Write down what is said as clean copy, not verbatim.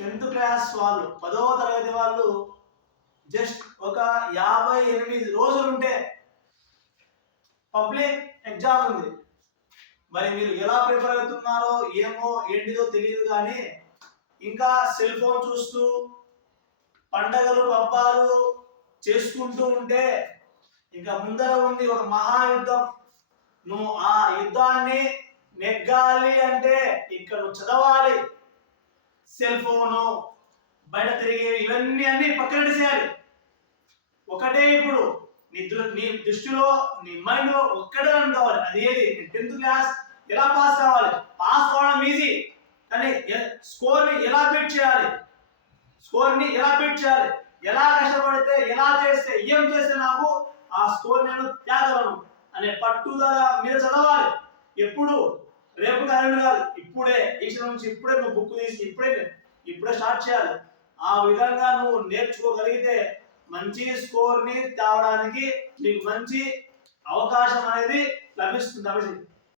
10th class వాళ్ళు 10వ తరగతి వాళ్ళు జస్ట్ ఒక 58 రోజులుంటే పబ్లిక్ ఎగ్జామ్ ఉంది. మరి మీరు ఎలా ప్రిపేర్ అవుతున్నారో ఏమో ఏంటిదో తెలియదు, కానీ ఇంకా సెల్ ఫోన్ చూస్తూ పండగలు పబ్బాలు చేసుకుంటూ ఉంటే ఇంకా ముందర ఉంది ఒక మహాయుద్ధం. నువ్వు ఆ యుద్ధాన్ని నెగ్గాలి అంటే ఇక్కడ నువ్వు చదవాలి. సెల్ ఫోను బయట తిరిగే ఇవన్నీ పక్కన చేయాలి. ఒకటే ఇప్పుడు నీ దృష్టిలో నీ మైండ్ లో ఒక్కడే కావాలి, అది ఏది? 10th క్లాస్ ఎలా పాస్ కావాలి? పాస్ కావడం ఈజీ, కానీ స్కోర్ ని ఎలా బీట్ చేయాలి, ఎలా కష్టపడితే, ఎలా చేస్తే, ఏం చేస్తే నాకు ఆ స్కోర్ నేను తేగలను అనే పట్టుదల మీద చదవాలి. ఎప్పుడు రేపు కాదు, ఇప్పుడే ఈ క్షణం నుంచి ఇప్పుడే నువ్వు బుక్ తీసి ఇప్పుడే స్టార్ట్ చేయాలి. ఆ విధంగా నువ్వు నేర్చుకోగలిగితే మంచి స్కోర్ ని తేవడానికి నీకు మంచి అవకాశం అనేది లభిస్తుంది.